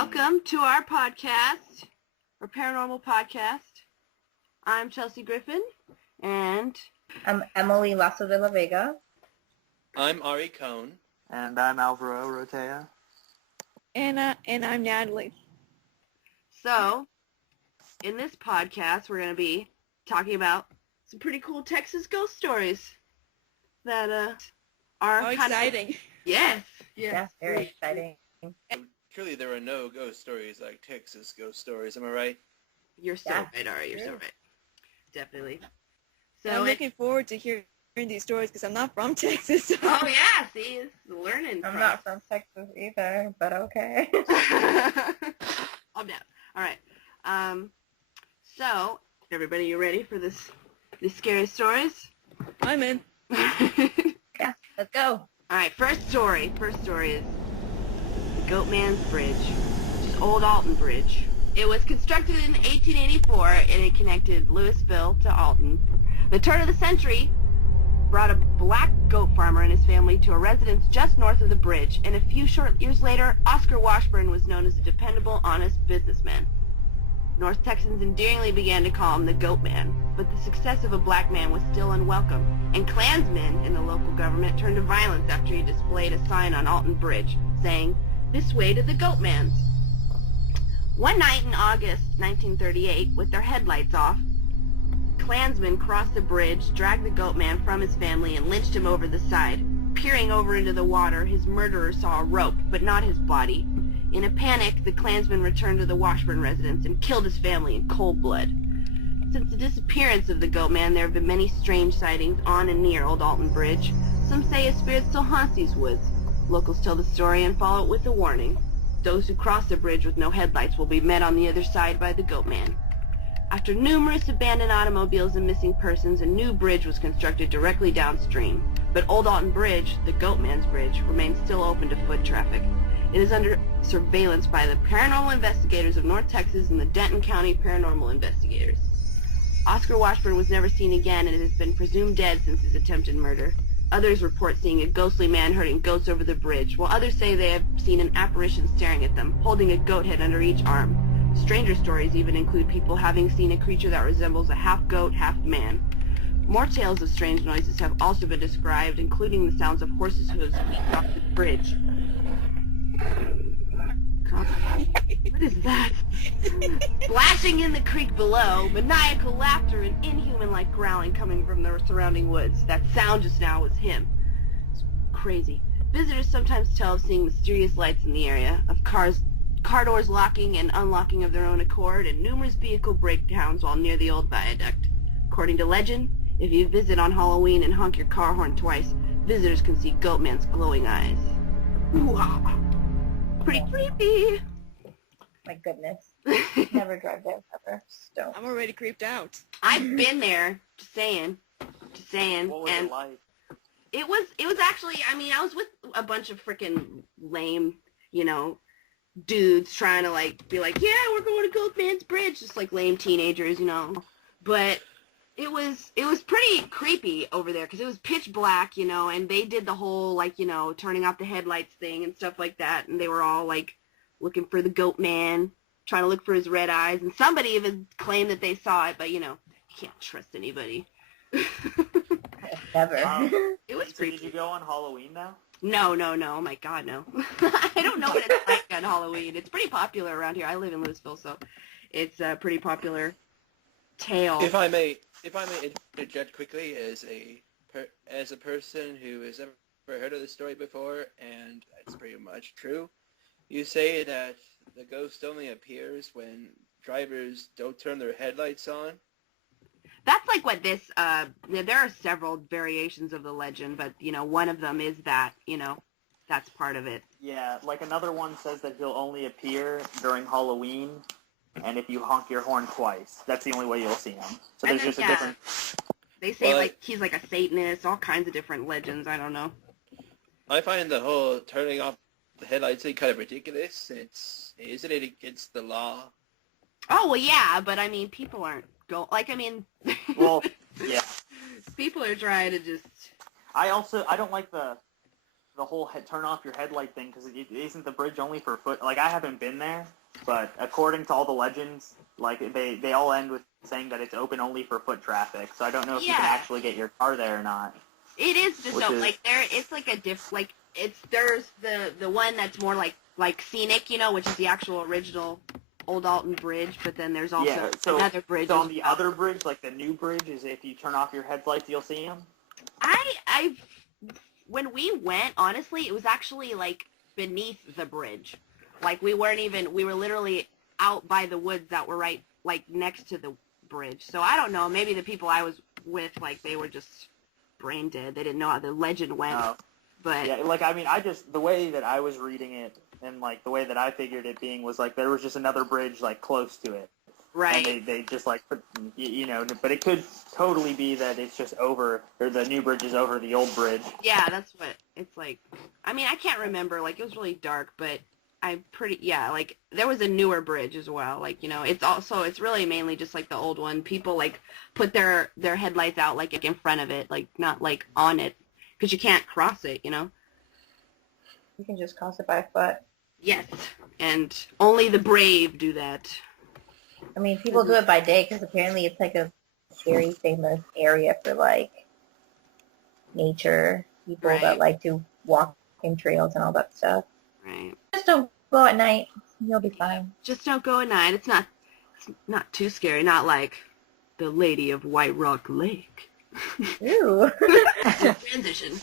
Welcome to our podcast, our Paranormal Podcast. I'm Chelsea Griffin, and I'm Emily LassodelaVega. I'm Cohn. And I'm Alvaro, Rotea. And I'm Natalie. So, in this podcast, we're going to be talking about some pretty cool Texas ghost stories that are kind exciting. Yes. Yes, very exciting. Truly, there are no ghost stories like Texas ghost stories. Am I right? You're so right, Ari. You're so right. Definitely. So I'm looking forward to hearing these stories because I'm not from Texas. So. Oh, yeah. See, it's learning. I'm not from Texas either, but okay. I'm down. All right. So, everybody, you ready for these scary stories? I'm in. Yeah, let's go. All right, first story is the Goatman's Bridge, which is Old Alton Bridge. It was constructed in 1884, and it connected Louisville to Alton. The turn of the century brought a black goat farmer and his family to a residence just north of the bridge, and a few short years later, Oscar Washburn was known as a dependable, honest businessman. North Texans endearingly began to call him the Goatman, but the success of a black man was still unwelcome, and Klansmen in the local government turned to violence after he displayed a sign on Alton Bridge saying, "This way to the Goatman's." One night in August 1938, with their headlights off, Klansmen crossed the bridge, dragged the Goatman from his family, and lynched him over the side. Peering over into the water, his murderer saw a rope, but not his body. In a panic, the Klansman returned to the Washburn residence and killed his family in cold blood. Since the disappearance of the Goatman, there have been many strange sightings on and near Old Alton Bridge. Some say a spirit still haunts these woods. Locals tell the story and follow it with a warning. Those who cross the bridge with no headlights will be met on the other side by the Goatman. After numerous abandoned automobiles and missing persons, a new bridge was constructed directly downstream. But Old Alton Bridge, the Goatman's Bridge, remains still open to foot traffic. It is under surveillance by the paranormal investigators of North Texas and the Denton County Paranormal Investigators. Oscar Washburn was never seen again and has been presumed dead since his attempted murder. Others report seeing a ghostly man herding goats over the bridge, while others say they have seen an apparition staring at them, holding a goat head under each arm. Stranger stories even include people having seen a creature that resembles a half-goat, half-man. More tales of strange noises have also been described, including the sounds of horses' hooves beating off the bridge. What is that? Splashing in the creek below, maniacal laughter and inhuman-like growling coming from the surrounding woods. That sound just now was him. It's crazy. Visitors sometimes tell of seeing mysterious lights in the area, of car doors locking and unlocking of their own accord, and numerous vehicle breakdowns while near the old viaduct. According to legend, if you visit on Halloween and honk your car horn twice, visitors can see Goatman's glowing eyes. Ooh-ah. Pretty creepy. My goodness. Never drive there ever. Don't. I'm already creeped out. I've been there. Just saying. What was it like? It was actually, I mean, I was with a bunch of freaking lame, dudes trying to, be like, yeah, we're going to Goatman's Bridge. Just, lame teenagers, But it was pretty creepy over there because it was pitch black, and they did the whole, turning off the headlights thing and stuff like that. And they were all, looking for the Goatman, trying to look for his red eyes. And somebody even claimed that they saw it, but, you can't trust anybody. Never. It was So creepy. did you go on Halloween now? No. Oh, my God, no. I don't know what it's like on Halloween. It's pretty popular around here. I live in Louisville, so it's a pretty popular tale. If I may interject quickly, as a person who has ever heard of this story before, and it's pretty much true, you say that the ghost only appears when drivers don't turn their headlights on. That's what this, there are several variations of the legend, but, one of them is that, that's part of it. Yeah, another one says that he'll only appear during Halloween, and if you honk your horn twice. That's the only way you'll see him. So And there's then, just a different... They say, he's a Satanist, all kinds of different legends, I don't know. I find the whole turning off the headlights thing kind of ridiculous. Isn't it against the law? Oh, well, yeah, but, people aren't Well, yeah. People are trying to just... I don't like the the whole turn off your headlight thing, because isn't the bridge only for foot? Like, I haven't been there, but according to all the legends, like, they all end with saying that it's open only for foot traffic. So I don't know if you can actually get your car there or not. It is just like there. It's like a there's the one that's more like scenic, you know, which is the actual original Old Alton Bridge. But then there's also another bridge. So on the other bridge, like the new bridge, is if you turn off your headlights, you'll see them. When we went, honestly, it was actually like beneath the bridge. Like we were literally out by the woods that were right like next to the bridge. So I don't know. Maybe the people I was with, like, they were just brain dead. They didn't know how the legend went. Oh. But yeah, like, I mean, the way that I was reading it and like the way that I figured it being was like there was just another bridge like close to it. Right. And they just like put, you know, but it could totally be that it's just over, or the new bridge is over the old bridge. Yeah, that's what it's like. I mean, I can't remember. Like, it was really dark, but like, there was a newer bridge as well. Like, you know, it's really mainly just like the old one. People like put their headlights out like in front of it, like not like on it, because you can't cross it, you know. You can just cross it by foot. Yes, and only the brave do that. I mean, people do it by day because apparently it's like a very famous area for like nature people that like to walk in trails and all that stuff. Right. Just don't go at night. You'll be fine. Just don't go at night. It's not too scary. Not like the Lady of White Rock Lake. Ooh. Transition.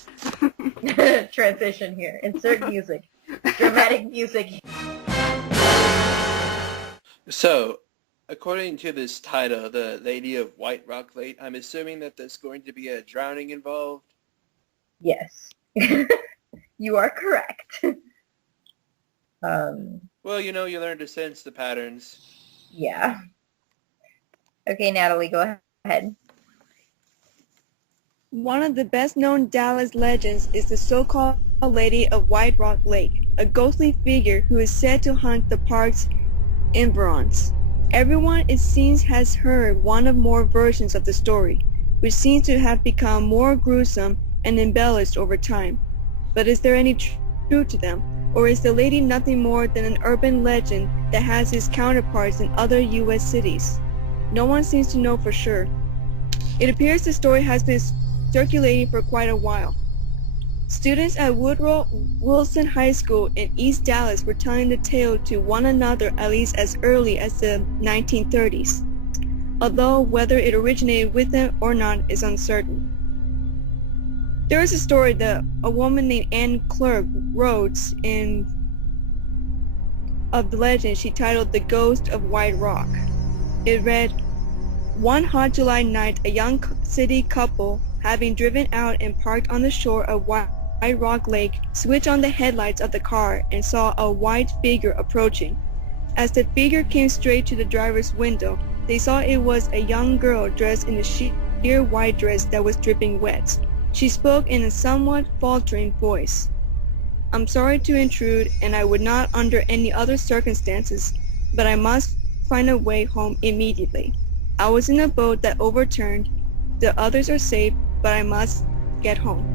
Transition here. Insert music. Dramatic music. So, according to this title, the Lady of White Rock Lake, I'm assuming that there's going to be a drowning involved? Yes. You are correct. Well, you know, you learn to sense the patterns. Yeah. Okay, Natalie, go ahead. One of the best-known Dallas legends is the so-called Lady of White Rock Lake, a ghostly figure who is said to haunt the park's environs. Everyone, it seems, has heard one or more versions of the story, which seems to have become more gruesome and embellished over time. But is there any truth to them? Or is the lady nothing more than an urban legend that has its counterparts in other U.S. cities? No one seems to know for sure. It appears the story has been circulating for quite a while. Students at Woodrow Wilson High School in East Dallas were telling the tale to one another at least as early as the 1930s, although whether it originated with them or not is uncertain. There is a story that a woman named Anne Clark wrote of the legend she titled The Ghost of White Rock. It read, "One hot July night, a young city couple, having driven out and parked on the shore of White Rock Lake, switched on the headlights of the car and saw a white figure approaching. As the figure came straight to the driver's window, they saw it was a young girl dressed in a sheer white dress that was dripping wet. She spoke in a somewhat faltering voice. 'I'm sorry to intrude, and I would not under any other circumstances, but I must find a way home immediately. I was in a boat that overturned. The others are safe, but I must get home.'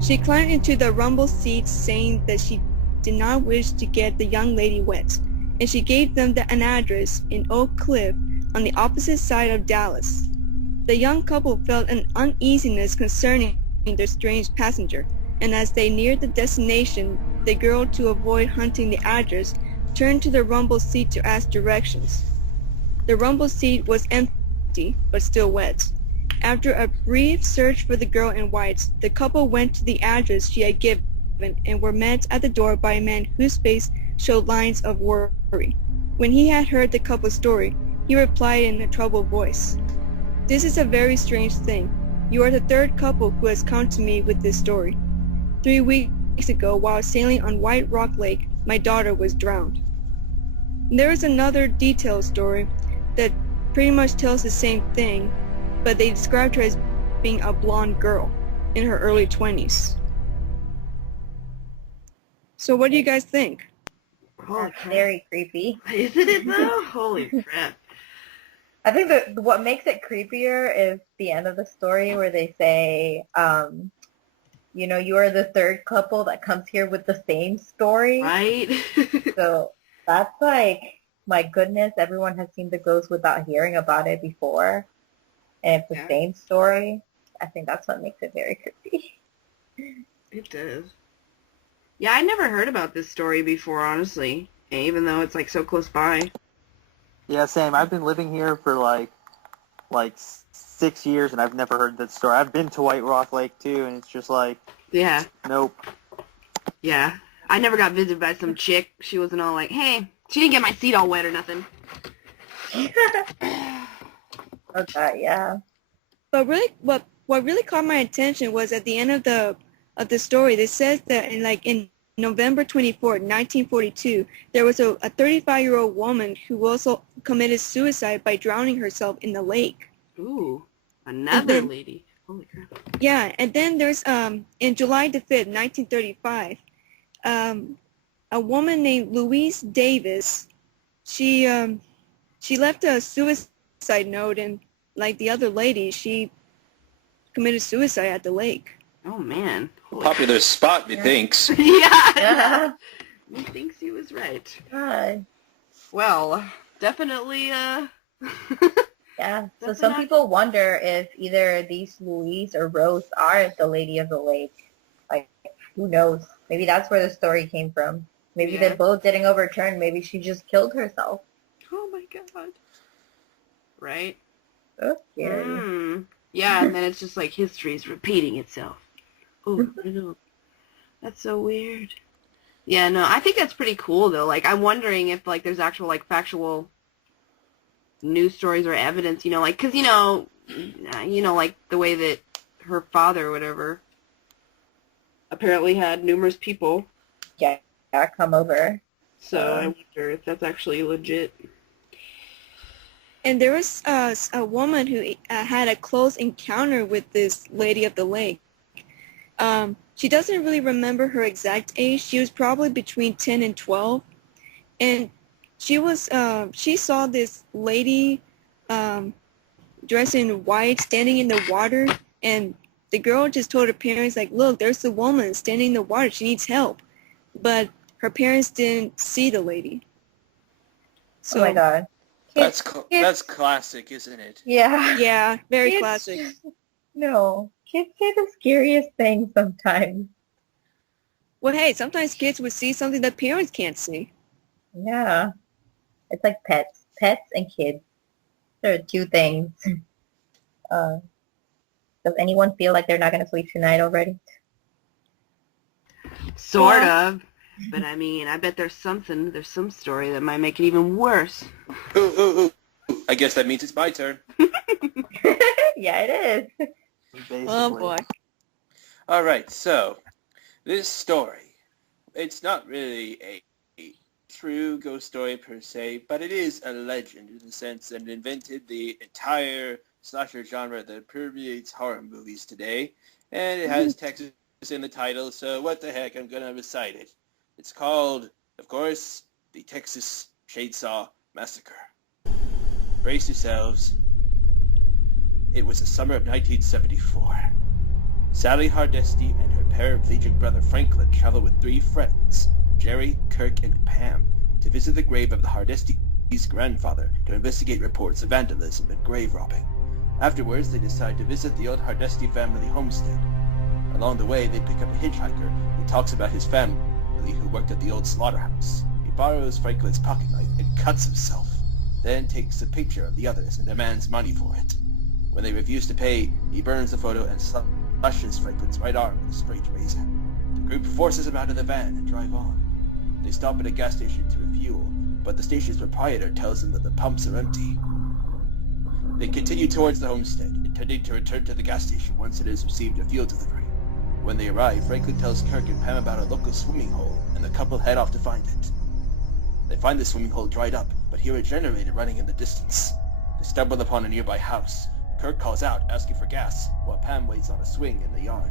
She climbed into the rumble seat, saying that she did not wish to get the young lady wet, and she gave them an address in Oak Cliff on the opposite side of Dallas. The young couple felt an uneasiness concerning their strange passenger, and as they neared the destination, the girl, to avoid hunting the address, turned to the rumble seat to ask directions. The rumble seat was empty, but still wet. After a brief search for the girl in white, the couple went to the address she had given and were met at the door by a man whose face showed lines of worry. When he had heard the couple's story, he replied in a troubled voice, 'This is a very strange thing. You are the third couple who has come to me with this story. 3 weeks ago, while sailing on White Rock Lake, my daughter was drowned.' There is another detailed story that pretty much tells the same thing, but they described her as being a blonde girl in her early 20s. So what do you guys think? Holy That's crap. very creepy. Isn't it though? Holy crap. I think that what makes it creepier is the end of the story where they say you are the third couple that comes here with the same story. Right? So that's like, my goodness, everyone has seen the ghost without hearing about it before. And it's the same story. I think that's what makes it very creepy. It does. Yeah, I never heard about this story before, honestly, even though it's like so close by. Yeah, same. I've been living here for like 6 years, and I've never heard that story. I've been to White Rock Lake too, and it's just like, yeah, nope. Yeah, I never got visited by some chick. She wasn't all like, hey, she didn't get my seat all wet or nothing. Okay, yeah. But really, what really caught my attention was at the end of the story. It says that in November 24th, 1942, there was a 35-year-old woman who also committed suicide by drowning herself in the lake. Ooh, another lady. Holy crap. Yeah, and then there's in July the 5th, 1935, a woman named Louise Davis. She left a suicide note, and like the other lady, she committed suicide at the lake. Oh man. Popular spot, methinks. Yeah. Methinks he was right. God. Well, definitely. Yeah. So some people wonder if either these Louise or Rose are the Lady of the Lake. Like, who knows? Maybe that's where the story came from. Maybe the boat didn't overturn. Maybe she just killed herself. Oh my god. Right? So scary. Yeah, and then it's just like history's repeating itself. Oh, I know. That's so weird. Yeah, no, I think that's pretty cool though. Like, I'm wondering if like there's actual like factual news stories or evidence, like, because like the way that her father or whatever apparently had numerous people. Yeah, come over. So I wonder if that's actually legit. And there was a woman who had a close encounter with this Lady of the Lake. She doesn't really remember her exact age. She was probably between 10 and 12. And she saw this lady dressed in white standing in the water. And the girl just told her parents, like, look, there's a woman standing in the water. She needs help. But her parents didn't see the lady. So, oh my god. That's classic, isn't it? Yeah. Yeah, very classic. No. Kids say the scariest things sometimes. Well, hey, sometimes kids would see something that parents can't see. Yeah. It's like pets. Pets and kids. There are two things. Does anyone feel like they're not going to sleep tonight already? Sort of. But I mean, I bet there's some story that might make it even worse. Ooh. I guess that means it's my turn. Yeah, it is. Basically. Oh, boy. All right, so this story, it's not really a true ghost story per se, but it is a legend in the sense that it invented the entire slasher genre that permeates horror movies today, and it has Texas in the title, so what the heck, I'm going to recite it. It's called, of course, the Texas Chainsaw Massacre. Brace yourselves. It was the summer of 1974. Sally Hardesty and her paraplegic brother Franklin traveled with 3 friends, Jerry, Kirk, and Pam, to visit the grave of the Hardesty's grandfather to investigate reports of vandalism and grave robbing. Afterwards, they decide to visit the old Hardesty family homestead. Along the way, they pick up a hitchhiker who talks about his family who worked at the old slaughterhouse. He borrows Franklin's pocket knife and cuts himself, then takes a picture of the others and demands money for it. When they refuse to pay, he burns the photo and slashes Franklin's right arm with a straight razor. The group forces him out of the van and drive on. They stop at a gas station to refuel, but the station's proprietor tells them that the pumps are empty. They continue towards the homestead, intending to return to the gas station once it has received a fuel delivery. When they arrive, Franklin tells Kirk and Pam about a local swimming hole, and the couple head off to find it. They find the swimming hole dried up, but hear a generator running in the distance. They stumble upon a nearby house. Kirk calls out, asking for gas, while Pam waits on a swing in the yard.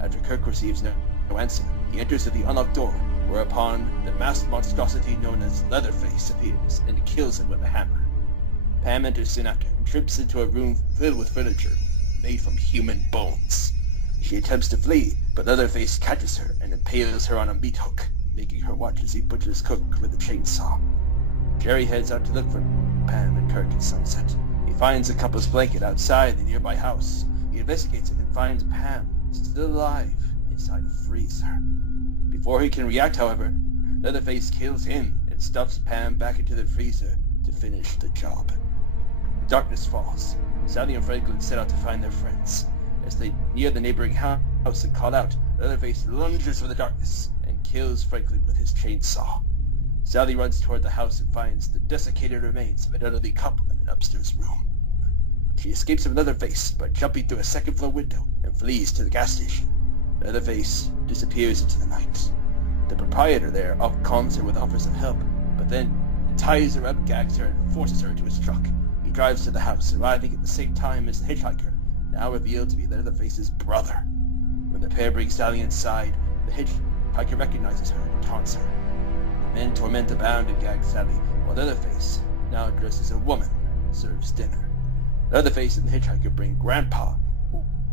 After Kirk receives no answer, he enters through the unlocked door, whereupon the masked monstrosity known as Leatherface appears and kills him with a hammer. Pam enters soon after and trips into a room filled with furniture made from human bones. She attempts to flee, but Leatherface catches her and impales her on a meat hook, making her watch as he butchers Cook with a chainsaw. Jerry heads out to look for Pam and Kirk at sunset. He finds the couple's blanket outside the nearby house. He investigates it and finds Pam still alive inside a freezer. Before he can react, however, Leatherface kills him and stuffs Pam back into the freezer to finish the job. The darkness falls. Sally and Franklin set out to find their friends. As they near the neighboring house and call out, Leatherface lunges for the darkness and kills Franklin with his chainsaw. Sally runs toward the house and finds the desiccated remains of an elderly couple in an upstairs room. She escapes from Leatherface by jumping through a second-floor window and flees to the gas station. Leatherface disappears into the night. The proprietor there calms her with offers of help, but then ties her up, gags her, and forces her into his truck. He drives to the house, arriving at the same time as the hitchhiker, now revealed to be Leatherface's brother. When the pair bring Sally inside, the hitchhiker recognizes her and taunts her. The men torment the bound and gag Sally, while Leatherface, now dressed as a woman, serves dinner. Leatherface and the hitchhiker bring Grandpa,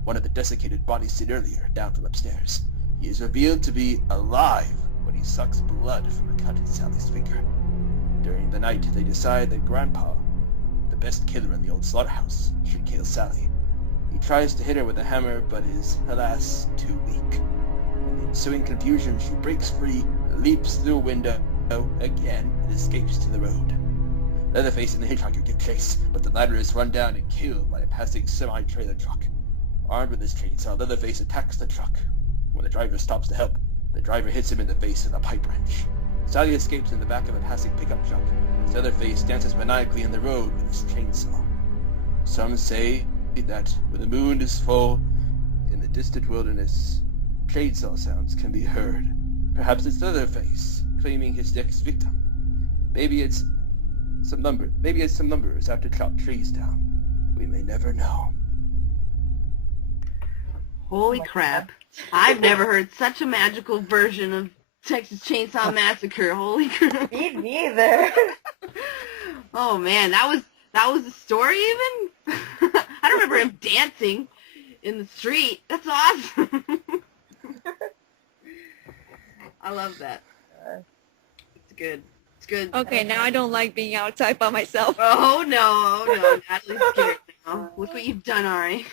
one of the desiccated bodies seen earlier, down from upstairs. He is revealed to be alive when he sucks blood from a cut in Sally's finger. During the night, they decide that Grandpa, the best killer in the old slaughterhouse, should kill Sally. He tries to hit her with a hammer, but is, alas, too weak. In the ensuing confusion, she breaks free, leaps through a window again, and escapes to the road. Leatherface and the hitchhiker give chase, but the latter is run down and killed by a passing semi-trailer truck. Armed with his chainsaw, Leatherface attacks the truck. When the driver stops to help, the driver hits him in the face with a pipe wrench. Sally escapes in the back of a passing pickup truck, as Leatherface dances maniacally in the road with his chainsaw. Some say that when the moon is full in the distant wilderness, chainsaw sounds can be heard. Perhaps it's Leatherface claiming his next victim. Maybe it's some lumberers out to chop trees down. We may never know. Holy crap. I've never heard such a magical version of Texas Chainsaw Massacre. Holy crap. Me neither. Oh man, that was the story even? I don't remember him dancing in the street. That's awesome. I love that. It's good. It's good. Okay, now I don't like being outside by myself. Oh no. Natalie's scared now. Look what you've done, Ari.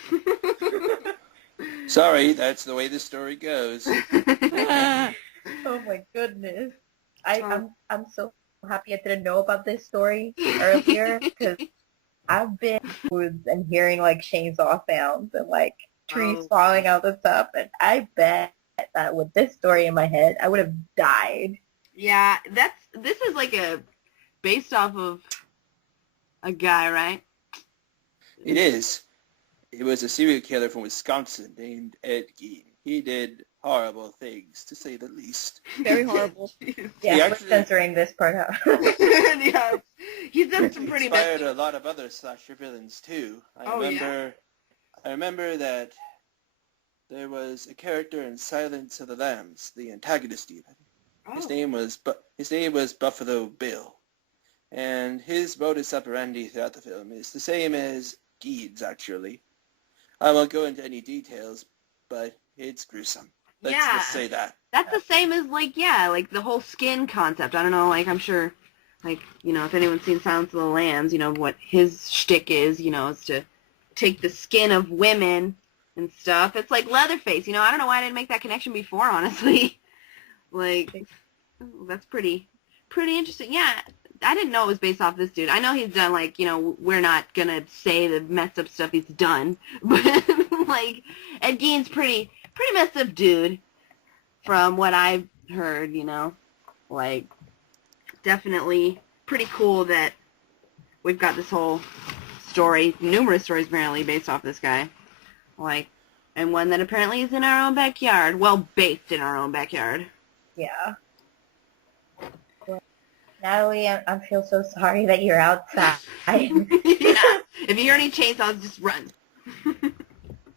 Sorry, that's the way the story goes. Oh my goodness. I'm so happy I didn't know about this story earlier, because I've been in the woods and hearing like chainsaw sounds and like trees falling out the top, and I bet that with this story in my head, I would have died. Yeah, this is like based off of a guy, right? It is. It was a serial killer from Wisconsin named Ed Gein. He did horrible things, to say the least. Very horrible. Yeah, we're censoring this part out. Yeah, he's done some pretty bad. Inspired a lot of other slasher villains too. I remember that there was a character in Silence of the Lambs, the antagonist even. His name was Buffalo Bill, and his modus operandi throughout the film is the same as Gein's, actually. I won't go into any details, but it's gruesome. Let's just say that. That's the same as, like the whole skin concept. I don't know, I'm sure, if anyone's seen Silence of the Lambs, what his shtick is, is to take the skin of women and stuff. It's like Leatherface, I don't know why I didn't make that connection before, honestly. That's pretty interesting. Yeah, I didn't know it was based off this dude. I know he's done, we're not going to say the messed up stuff he's done, but, Ed Gein's pretty messed up dude, from what I've heard, definitely pretty cool that we've got this whole story, numerous stories apparently based off this guy, and one that apparently is in our own backyard, well, based in our own backyard. Yeah. Natalie, I feel so sorry that you're outside. Yeah. If you hear any chainsaws, just run.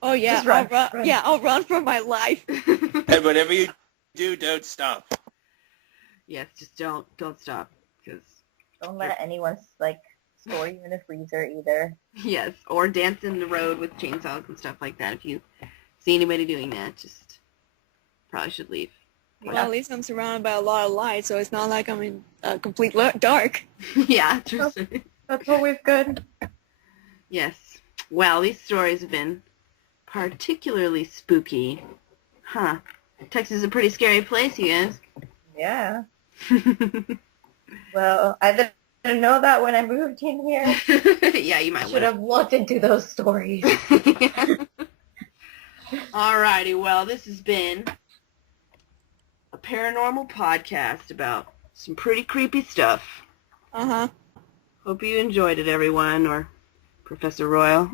Oh yeah, just run. Run. Yeah, I'll run for my life. And whatever you do, don't stop. Yes, just don't stop, because don't let anyone store you in the freezer either. Yes, or dance in the road with chainsaws and stuff like that. If you see anybody doing that, just probably should leave. Well, at least I'm surrounded by a lot of light, so it's not like I'm in complete dark. Yeah, true. That's always good. Yes. Well, these stories have been particularly spooky. Huh. Texas is a pretty scary place, you guys. Yeah. Well, I didn't know that when I moved in here. Yeah, you might should have looked into those stories. Alrighty, well, this has been a paranormal podcast about some pretty creepy stuff. Uh-huh. Hope you enjoyed it, everyone, or Professor Royal.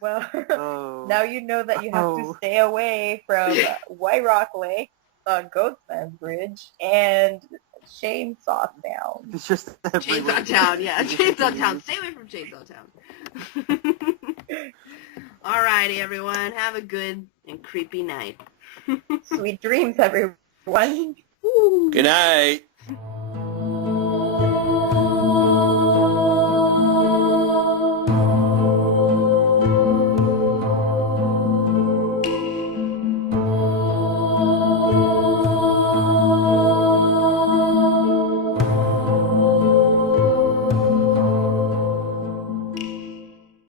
Well, now you know that you have to stay away from White Rock Lake, Goatman Bridge, and Chainsaw Town. It's just Chainsaw Town, yeah. Chainsaw Town. Stay away from Chainsaw Town. Alrighty, everyone. Have a good and creepy night. Sweet dreams, everyone. Good night. Oh.